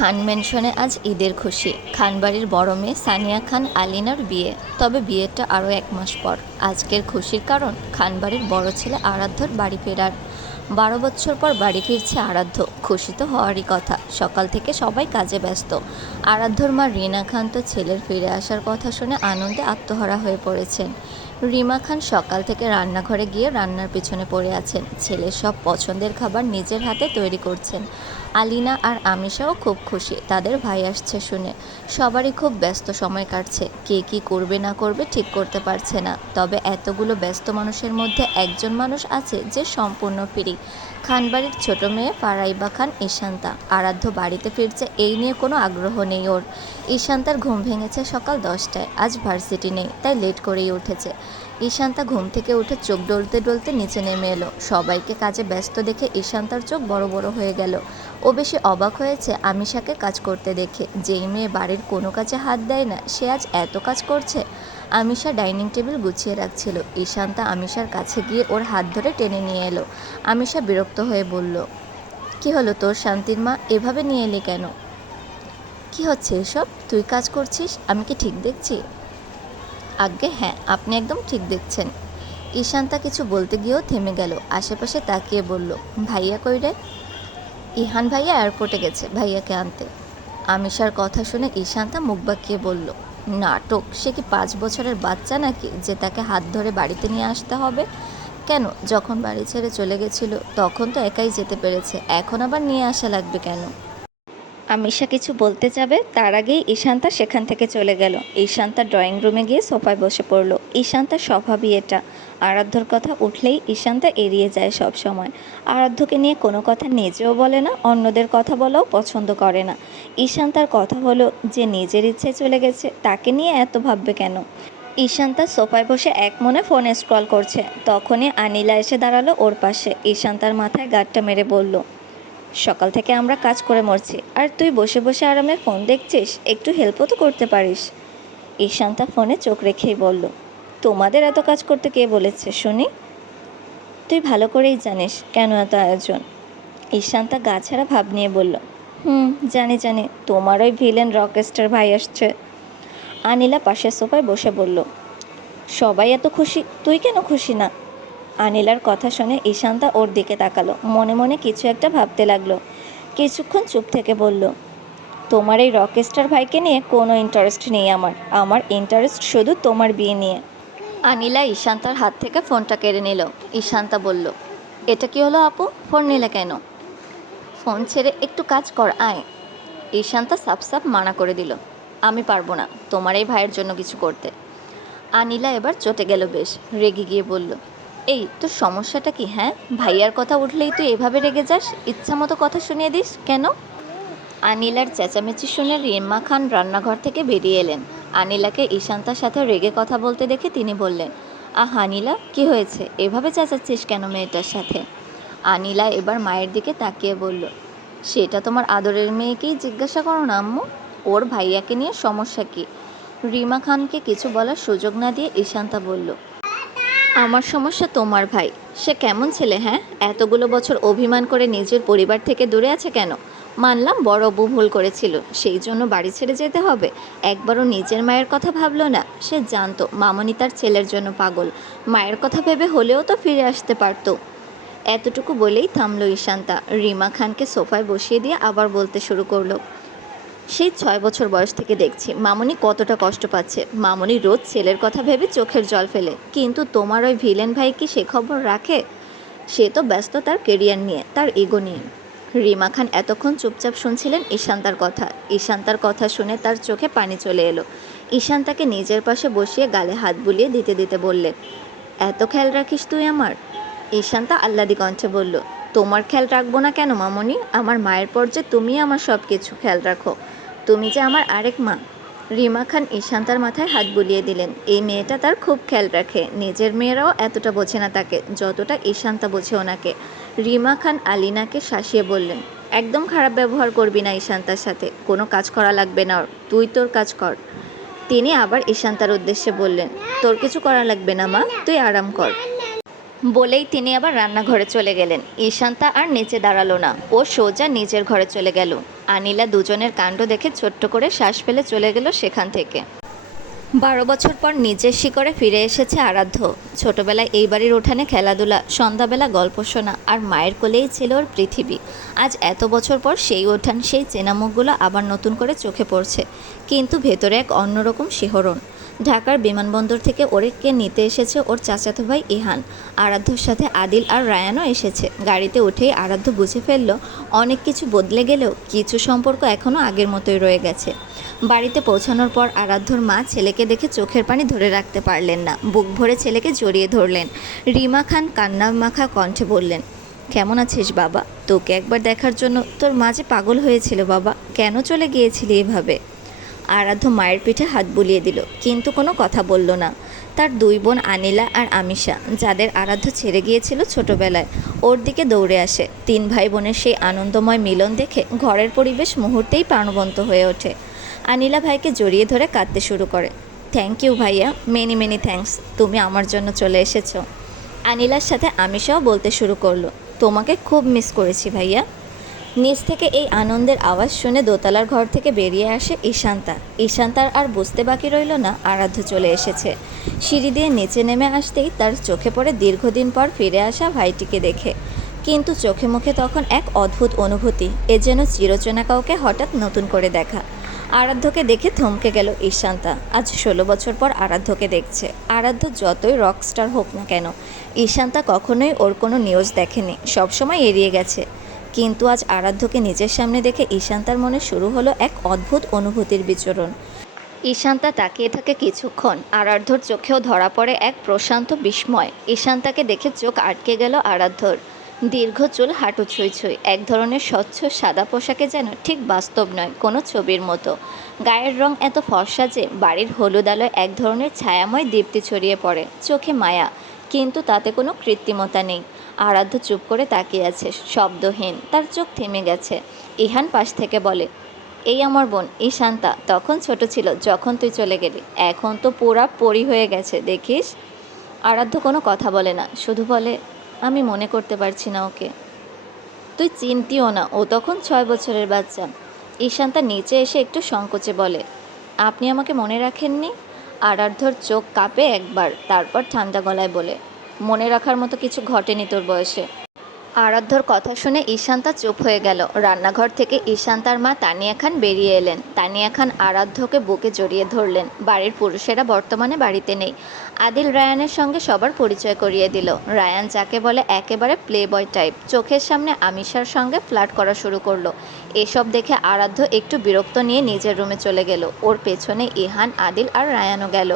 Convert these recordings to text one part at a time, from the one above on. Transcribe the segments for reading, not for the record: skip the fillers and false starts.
খান ম্যানশনে আজ ঈদের খুশি। খানবাড়ির বড় মেয়ে সানিয়া খান আলিনার বিয়ে। তবে বিয়েটা আরও 1 মাস পর। আজকের খুশির কারণ খানবাড়ির বড় ছেলে আরাধ্যর বাড়ি ফেরার। 12 বছর পর বাড়ি ফিরছে আরাধ্য। খুশি তো হওয়ারই কথা। সকাল থেকে সবাই কাজে ব্যস্ত। আরাধ্যর মা রিনা খান তো ছেলের ফিরে আসার কথা শুনে আনন্দে আত্মহারা হয়ে পড়েছেন। রিমা খান সকাল থেকে রান্নাঘরে গিয়ে রান্নার পিছনে পড়ে আছেন। ছেলের সব পছন্দের খাবার নিজের হাতে তৈরি করছেন। আলিনা আর আমিষাও খুব খুশি তাদের ভাই আসছে শুনে। সবারই খুব ব্যস্ত সময় কাটছে। কে কী করবে না করবে ঠিক করতে পারছে না। তবে এতগুলো ব্যস্ত মানুষের মধ্যে একজন মানুষ আছে যে সম্পূর্ণ ফ্রি। খানবাড়ির ছোট মেয়ে ফারাইবা খান ঈশান্তা। আরাধ্য বাড়িতে ফিরছে এই নিয়ে কোনো আগ্রহ নেই ওর। ঈশান্তার ঘুম ভেঙেছে সকাল 10টায়। আজ ভার্সিটি নেই তাই লেট করেই উঠেছে। ঈশান্তা ঘুম থেকে উঠে চোখ ডলতে ডলতে নিচে নেমে এলো। সবাইকে কাজে ব্যস্ত দেখে ঈশান্তার চোখ বড় বড় হয়ে গেল। ও বেশি অবাক হয়েছে আমিষাকে কাজ করতে দেখে। যেই মেয়ে বাড়ির কোনো কাজে হাত দেয় না সে আজ এত কাজ করছে। আমিষা ডাইনিং টেবিল গুছিয়ে রাখছিল। ঈশান্তা আমিষার কাছে গিয়ে ওর হাত ধরে টেনে নিয়ে এলো। আমিষা বিরক্ত হয়ে বলল, কি হলো তোর শান্তির মা, এভাবে নিয়ে এলি কেন? কি হচ্ছে এসব? তুই কাজ করছিস, আমি কি ঠিক দেখছি? আজ্ঞে হ্যাঁ, আপনি একদম ঠিক দেখছেন। ঈশান্তা কিছু বলতে গিয়েও থেমে গেল। আশেপাশে তাকিয়ে বলল, ভাইয়া কই রে? ইহান ভাইয়া এয়ারপোর্টে গেছে ভাইয়াকে আনতে। আমিষার কথা শুনে ঈশান্তা মুখ বাঁকিয়ে বলল, নাটক! সে কি 5 বছরের বাচ্চা নাকি যে তাকে হাত ধরে বাড়িতে নিয়ে আসতে হবে? কেন, যখন বাড়ি ছেড়ে চলে গেছিল তখন তো একাই যেতে পেরেছে, এখন আবার নিয়ে আসা লাগবে কেন? আমিষা কিছু বলতে যাবে তার আগেই ঈশান্তা সেখান থেকে চলে গেল। ঈশান্তা ড্রয়িং রুমে গিয়ে সোফায় বসে পড়ল। ঈশান্তার স্বভাবই এটা। আরাধ্যর কথা উঠলেই ঈশান্তা এড়িয়ে যায় সব সময়। আরাধ্যকে নিয়ে কোনো কথা নিজেও বলে না, অন্যদের কথা বলাও পছন্দ করে না। ঈশান্তার কথা হলো যে নিজের ইচ্ছে চলে গেছে তাকে নিয়ে এত ভাববে কেন? ঈশান্তা সোফায় বসে এক মনে ফোনে স্ক্রল করছে। তখনই আনিলা এসে দাঁড়ালো ওর পাশে। ঈশান্তার মাথায় গাঁটটা মেরে বলল, সকাল থেকে আমরা কাজ করে মরছি আর তুই বসে বসে আরামে ফোন দেখছিস, একটু হেল্পও তো করতে পারিস। ঈশান্তা ফোনে চোখ রেখেই বলল, তোমাদের এত কাজ করতে কে বলেছে শুনি? তুই ভালো করেই জানিস কেন এত আয়োজন। ঈশান্তা গা ছাড়া ভাব নিয়ে বলল, জানি জানি, তোমার ওই ভিলেন রকস্টার ভাই আসছে। আনিলা পাশের সোফায় বসে বলল, সবাই এত খুশি, তুই কেন খুশি না? আনিলার কথা শুনে ঈশান্তা ওর দিকে তাকালো। মনে মনে কিছু একটা ভাবতে লাগলো। কিছুক্ষণ চুপ থেকে বলল, তোমার এই রকস্টার ভাইকে নিয়ে কোনো ইন্টারেস্ট নেই আমার। আমার ইন্টারেস্ট শুধু তোমার বিয়ে নিয়ে। আনিলা ঈশান্তার হাত থেকে ফোনটা কেড়ে নিল। ঈশান্তা বলল, এটা কি হলো আপু, ফোন নিলে কেন? ফোন ছেড়ে একটু কাজ কর আয়। ঈশান্তা সাফ সাফ মানা করে দিল, আমি পারবো না তোমার এই ভাইয়ের জন্য কিছু করতে। আনিলা এবার চটে গেল বেশ। রেগে গিয়ে বলল, এই তোর সমস্যাটা কি হ্যাঁ? ভাইয়ার কথা উঠলেই তুই এভাবে রেগে যাস, ইচ্ছা মতো কথা শুনিয়ে দিস কেন? আনিলার চেঁচামেচি শুনে রিম্মা খান রান্নাঘর থেকে বেরিয়ে এলেন। আনিলাকে ঈশান্তার সাথে রেগে কথা বলতে দেখে তিনি বললেন, আনিলা কি হয়েছে, এভাবে চেঁচাচ্ছিস কেন মেয়েটার সাথে? আনিলা এবার মায়ের দিকে তাকিয়ে বলল, সেটা তোমার আদরের মেয়েকেই জিজ্ঞাসা করো না আম্মু, ওর ভাইয়াকে নিয়ে সমস্যা কী? রিমা খানকে কিছু বলার সুযোগ না দিয়ে ঈশান্তা বলল, আমার সমস্যা তোমার ভাই। সে কেমন ছেলে হ্যাঁ? এতগুলো বছর অভিমান করে নিজের পরিবার থেকে দূরে আছে কেন? মানলাম বড় বউ ভুল করেছিল, সেই জন্য বাড়ি ছেড়ে যেতে হবে। একবারও নিজের মায়ের কথা ভাবলো না। সে জানতো মামনি তার ছেলের জন্য পাগল। মায়ের কথা ভেবে হলেও তো ফিরে আসতে পারতো। এতটুকু বলেই থামলো ঈশান্তা। রিমা খানকে সোফায় বসিয়ে দিয়ে আবার বলতে শুরু করলো, সেই 6 বছর বয়স থেকে দেখছি মামনি কতটা কষ্ট পাচ্ছে। মামনি রোজ ছেলের কথা ভেবে চোখের জল ফেলে, কিন্তু তোমার ওই ভিলেন ভাই কি সে খবর রাখে? সে তো ব্যস্ত তার কেরিয়ার নিয়ে, তার ইগো নিয়ে। রিমা খান এতক্ষণ চুপচাপ শুনছিলেন ঈশান্তার কথা। ঈশান্তার কথা শুনে তার চোখে পানি চলে এলো। ঈশান্তাকে নিজের পাশে বসিয়ে গালে হাত বুলিয়ে দিতে দিতে বললেন, এত খেয়াল রাখিস তুই আমার? ঈশান্তা আহ্লাদি কণ্ঠে বলল, তোমার খেয়াল রাখবো না কেন মামনি? আমার মায়ের পর যে তুমি আমার সব কিছু খেয়াল রাখো, তুমি যে আমার আরেক মা। রিমা খান ঈশান্তার মাথায় হাত বুলিয়ে দিলেন। এই মেয়েটা তার খুব খেয়াল রাখে। নিজের মেয়েরাও এতটা বোঝে না তাকে যতটা ঈশান্তা বোঝে ওনাকে। রিমা খান আলিনাকে শাসিয়ে বললেন, একদম খারাপ ব্যবহার করবি না ঈশান্তার সাথে, কোনো কাজ করা লাগবে না ওর, তুই তোর কাজ কর। তিনি আবার ঈশান্তার উদ্দেশ্যে বললেন, তোর কিছু করা লাগবে না মা, তুই আরাম কর। বলেই তিনি আবার রান্নাঘরে চলে গেলেন। ঈশান্তা আর নিচে দাঁড়ালো না, ও সোজা নিজের ঘরে চলে গেল। আনিলা দুজনের কাণ্ড দেখে ছোট্ট করে শ্বাস ফেলে চলে গেল সেখান থেকে। 12 বছর পর নিজের শিকড়ে ফিরে এসেছে আরাধ্য। ছোটবেলায় এই বাড়ির উঠানে খেলাধুলা, সন্ধ্যাবেলা গল্প শোনা, আর মায়ের কোলেই ছিল ওর পৃথিবী। আজ এত বছর পর সেই উঠান, সেই চেনা মুখগুলো আবার নতুন করে চোখে পড়ছে, কিন্তু ভেতরে এক অন্যরকম শিহরণ। ঢাকার বিমানবন্দর থেকে ওরেকে নিতে এসেছে ওর চাচাতো ভাই ইহান। আরাধ্যর সাথে আদিল আর রায়ানও এসেছে। গাড়িতে উঠেই আরাধ্য বুঝে ফেলল অনেক কিছু বদলে গেলেও কিছু সম্পর্ক এখনও আগের মতোই রয়ে গেছে। বাড়িতে পৌঁছানোর পর আরাধ্যর মা ছেলেকে দেখে চোখের পানি ধরে রাখতে পারলেন না, বুক ভরে ছেলেকে জড়িয়ে ধরলেন। রিমা খান কান্না মাখা কণ্ঠে বললেন, কেমন আছিস বাবা? তোকে একবার দেখার জন্য তোর মা যে পাগল হয়েছিল বাবা, কেন চলে গিয়েছিলি এভাবে? আরাধ্য মায়ের পিঠে হাত বুলিয়ে দিল, কিন্তু কোনো কথা বলল না। তার দুই বোন আনিলা আর আমিষা, যাদের আরাধ্য ছেড়ে গিয়েছিল ছোটবেলায়, ওর দিকে দৌড়ে আসে। 3 ভাই বোনের সেই আনন্দময় মিলন দেখে ঘরের পরিবেশ মুহূর্তেই প্রাণবন্ত হয়ে ওঠে। আনিলা ভাইকে জড়িয়ে ধরে কাঁদতে শুরু করে। থ্যাংক ইউ ভাইয়া, মেনি মেনি থ্যাঙ্কস, তুমি আমার জন্য চলে এসেছো। আনিলার সাথে আমিষাও বলতে শুরু করলো, তোমাকে খুব মিস করেছি ভাইয়া। নিচ থেকে এই আনন্দের আওয়াজ শুনে দোতলার ঘর থেকে বেরিয়ে আসে ঈশান্তা। ঈশান্তার আর বুঝতে বাকি রইল না আরাধ্য চলে এসেছে। সিঁড়ি দিয়ে নিচে নেমে আসতেই তার চোখে পড়ে দীর্ঘদিন পর ফিরে আসা ভাইটিকে দেখে। কিন্তু চোখে মুখে তখন এক অদ্ভুত অনুভূতি, এ যেন চিরচেনা কাউকে হঠাৎ নতুন করে দেখা। আরাধ্যকে দেখে থমকে গেল ঈশান্তা। আজ 16 বছর পর আরাধ্যকে দেখছে। আরাধ্য যতই রকস্টার হোক না কেন, ঈশান্তা কখনোই ওর কোনো নিউজ দেখেনি, সবসময় এড়িয়ে গেছে। কিন্তু আজ আরাধ্যকে নিজের সামনে দেখে ঈশান্তার মনে শুরু হলো এক অদ্ভুত অনুভূতির বিচরণ। ঈশান্তা তাকিয়ে থাকে কিছুক্ষণ। আরাধ্যর চোখেও ধরা পড়ে এক প্রশান্ত বিস্ময়। ঈশান্তাকে দেখে চোখ আটকে গেল আরাধ্যর। দীর্ঘ চুল হাঁটু ছুঁই ছুঁই, এক ধরনের স্বচ্ছ সাদা পোশাকে যেন ঠিক বাস্তব নয়, কোনো ছবির মতো। গায়ের রং এত ফর্সা যে বাড়ির হলুদ আলোয় এক ধরনের ছায়াময় দীপ্তি ছড়িয়ে পড়ে। চোখে মায়া, কিন্তু তাতে কোনো কৃত্রিমতা নেই। আরাধ্য চুপ করে তাকিয়ে আছে, শব্দহীন। তার চোখ থেমে গেছে। ইহান পাশ থেকে বলে, এই আমার বোন ঈশান্তা, তখন ছোট ছিল যখন তুই চলে গেলি, এখন তো পুরা পরি হয়ে গেছে দেখিস। আরাধ্য কোনো কথা বলে না, শুধু বলে, আমি মনে করতে পারছি না ওকে। তুই চিনতিও না, ও তখন 6 বছরের বাচ্চা। ঈশান্তা নিচে এসে একটু সংকোচে বলে, আপনি আমাকে মনে রাখেননি? আরাধ্যর চোখ কাঁপে একবার, তারপর ঠান্ডা গলায় বলে, মনে রাখার মতো কিছু ঘটেনি তোর বয়সে। আরাধ্যর কথা শুনে ঈশান্তা চুপ হয়ে গেল। রান্নাঘর থেকে ঈশান্তার মা তানিয়া খান বেরিয়ে এলেন। তানিয়া খান আরাধ্যকে বুকে জড়িয়ে ধরলেন। বাড়ির পুরুষেরা বর্তমানে বাড়িতে নেই। আদিল রায়ানের সঙ্গে সবার পরিচয় করিয়ে দিল। রায়ান যাকে বলে একেবারে প্লে বয় টাইপ, চোখের সামনে আমিষার সঙ্গে ফ্লার্ট করা শুরু করলো। এসব দেখে আরাধ্য একটু বিরক্ত নিয়ে নিজের রুমে চলে গেল। ওর পেছনে ইহান, আদিল আর রায়ানও গেল।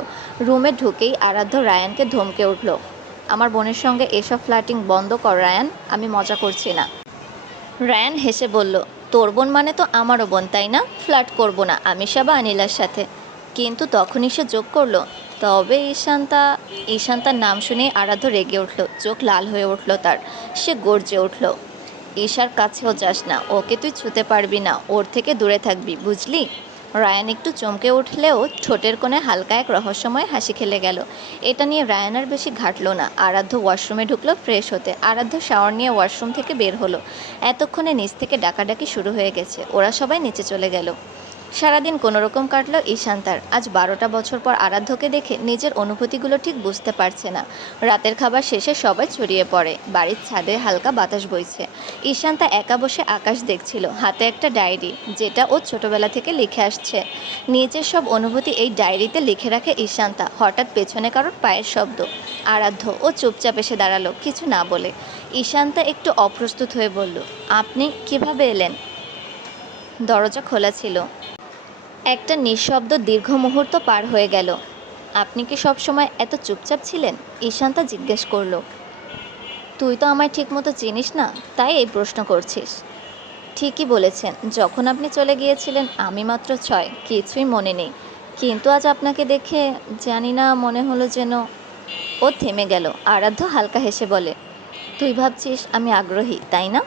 রুমে ঢুকেই আরাধ্য রায়ানকে ধমকে উঠল, আমার বোনের সঙ্গে এসব ফ্লার্টিং বন্ধ কর রায়ান, আমি মজা করছি না। রায়ান হেসে বলল, তোর বোন মানে তো আমারও বোন, তাই না? ফ্লার্ট করব না আমিষা বা আনিলার সাথে। কিন্তু তখনই সে যোগ করলো, তবে ঈশান্তার নাম শুনেই আরাধ্য রেগে উঠল, চোখ লাল হয়ে উঠল তার। সে গর্জে উঠল, ঈশার কাছেও যাস না, ওকে তুই ছুঁতে পারবি না, ওর থেকে দূরে থাকবি, বুঝলি? রায়ান একটু চমকে উঠলেও ঠোঁটের কোণে হালকা এক রহস্যময় হাসি খেলে গেল। এটা নিয়ে রায়ান আর বেশি ঘাটল না। আরাধ্য ওয়াশরুমে ঢুকলো ফ্রেশ হতে। আরাধ্য শাওয়ার নিয়ে ওয়াশরুম থেকে বের হলো। এতক্ষণে নিচ থেকে ডাকাডাকি শুরু হয়ে গেছে। ওরা সবাই নিচে চলে গেল। সারাদিন কোনোরকম কাটলো ঈশান্তার। আজ 12টা বছর পর আরাধ্যকে দেখে নিজের অনুভূতিগুলো ঠিক বুঝতে পারছে না। রাতের খাবার শেষে সবাই ছড়িয়ে পড়ে। বাড়ির ছাদে হালকা বাতাস বইছে। ঈশান্তা একা বসে আকাশ দেখছিল, হাতে একটা ডায়েরি, যেটা ও ছোটবেলা থেকে লিখে আসছে। নিজের সব অনুভূতি এই ডায়েরিতে লিখে রাখে ঈশান্তা। হঠাৎ পেছনে কারোর পায়ের শব্দ। আরাধ্য। ও চুপচাপ এসে দাঁড়ালো, কিছু না বলে। ঈশান্তা একটু অপ্রস্তুত হয়ে বলল, আপনি কিভাবে এলেন? দরজা খোলা ছিল। একটা নিঃশব্দ দীর্ঘ মুহূর্ত পার হয়ে গেল। আপনি কি সবসময় এত চুপচাপ ছিলেন? ঈশান্তা জিজ্ঞেস করল। তুই তো আমায় ঠিকমতো চিনিস না, তাই এই প্রশ্ন করছিস। ঠিকই বলেছেন, যখন আপনি চলে গিয়েছিলেন আমি মাত্র 6, কিছুই মনে নেই। কিন্তু আজ আপনাকে দেখে জানি না, মনে হলো যেন। ও থেমে গেল। আরাধ্য হালকা হেসে বলে, তুই ভাবছিস আমি আগ্রহী, তাই না?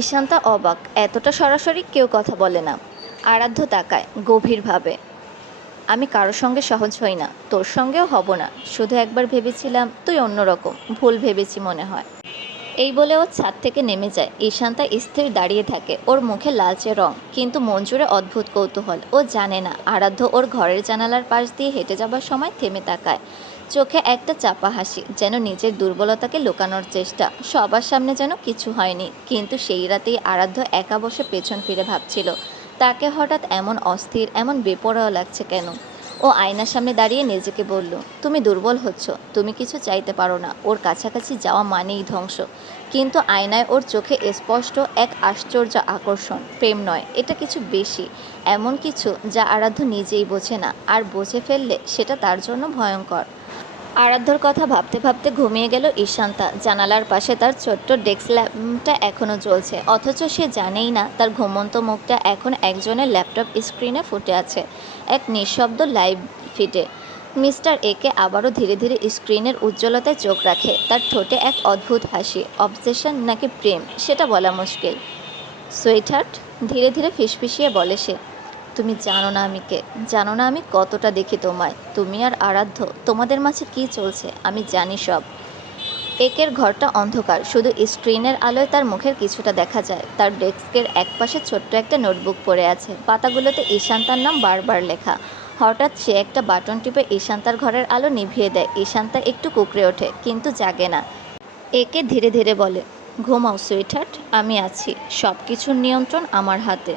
ঈশান্তা অবাক, এতটা সরাসরি কেউ কথা বলে না। আরাধ্য তাকায় গভীরভাবে। আমি কারোর সঙ্গে সহজ হই না, তোর সঙ্গেও হব না। শুধু একবার ভেবেছিলাম তুই অন্যরকম, ভুল ভেবেছি মনে হয়। এই বলে ও ছাদ থেকে নেমে যায়। ঈশান্তা স্থির দাঁড়িয়ে থাকে, ওর মুখে লালচে রং, কিন্তু মন জুড়ে অদ্ভুত কৌতূহল। ও জানে না আরাধ্য ওর ঘরের জানালার পাশ দিয়ে হেঁটে যাবার সময় থেমে তাকায়, চোখে একটা চাপা হাসি, যেন নিজের দুর্বলতাকে লুকানোর চেষ্টা। সবার সামনে যেন কিছু হয়নি, কিন্তু সেই রাতেই আরাধ্য একা বসে পেছন ফিরে ভাবছিল, তাকে হঠাৎ এমন অস্থির, এমন বেপরোয়া লাগছে কেন। ও আয়নার সামনে দাঁড়িয়ে নিজেকে বলল, তুমি দুর্বল হচ্ছ, তুমি কিছু চাইতে পারো না। ওর কাছাকাছি যাওয়া মানেই ধ্বংস। কিন্তু আয়নায় ওর চোখে স্পষ্ট এক আশ্চর্য আকর্ষণ, প্রেম নয়, এটা কিছু বেশি, এমন কিছু যা আরাধ্য নিজেই বোঝে না, আর বুঝে ফেললে সেটা তার জন্য ভয়ঙ্কর। আরাধ্যর কথা ভাবতে ভাবতে ঘুমিয়ে গেল ঈশান্তা। জানালার পাশে তার ছোট্ট ডেস্ক ল্যাম্পটা এখনও জ্বলছে, অথচ সে জানেই না তার ঘুমন্ত মুখটা এখন একজনের ল্যাপটপ স্ক্রিনে ফুটে আছে, এক নিঃশব্দ লাইভ ফিডে। মিস্টার একে আবারও ধীরে ধীরে স্ক্রিনের উজ্জ্বলতায় চোখ রাখে, তার ঠোঁটে এক অদ্ভুত হাসি। অবসেশন নাকি প্রেম সেটা বলা মুশকিল। সুইটহার্ট, ধীরে ধীরে ফিসফিসিয়ে বলে সে, তুমি জানো না আমি কে, জানো না আমি কতটা দেখি তোমায়, তুমি আর আরাধ্য, তোমাদের মাঝে কি চলছে আমি জানি সব। একের ঘরটা অন্ধকার, শুধু স্ক্রিনের আলোয় তার মুখের কিছুটা দেখা যায়। তার ডেস্কের একপাশে ছোট্ট একটা নোটবুক পড়ে আছে, পাতাগুলোতে ঈশান্তার নাম বারবার লেখা। হঠাৎ সে একটা বাটন টিপে ঈশান্তার ঘরের আলো নিভিয়ে দেয়। ঈশান্তা একটু কুঁকড়ে ওঠে, কিন্তু জাগে না। একে ধীরে ধীরে বলে, ঘুমাও সুইটহার্ট, আমি আছি, সব কিছুর নিয়ন্ত্রণ আমার হাতে।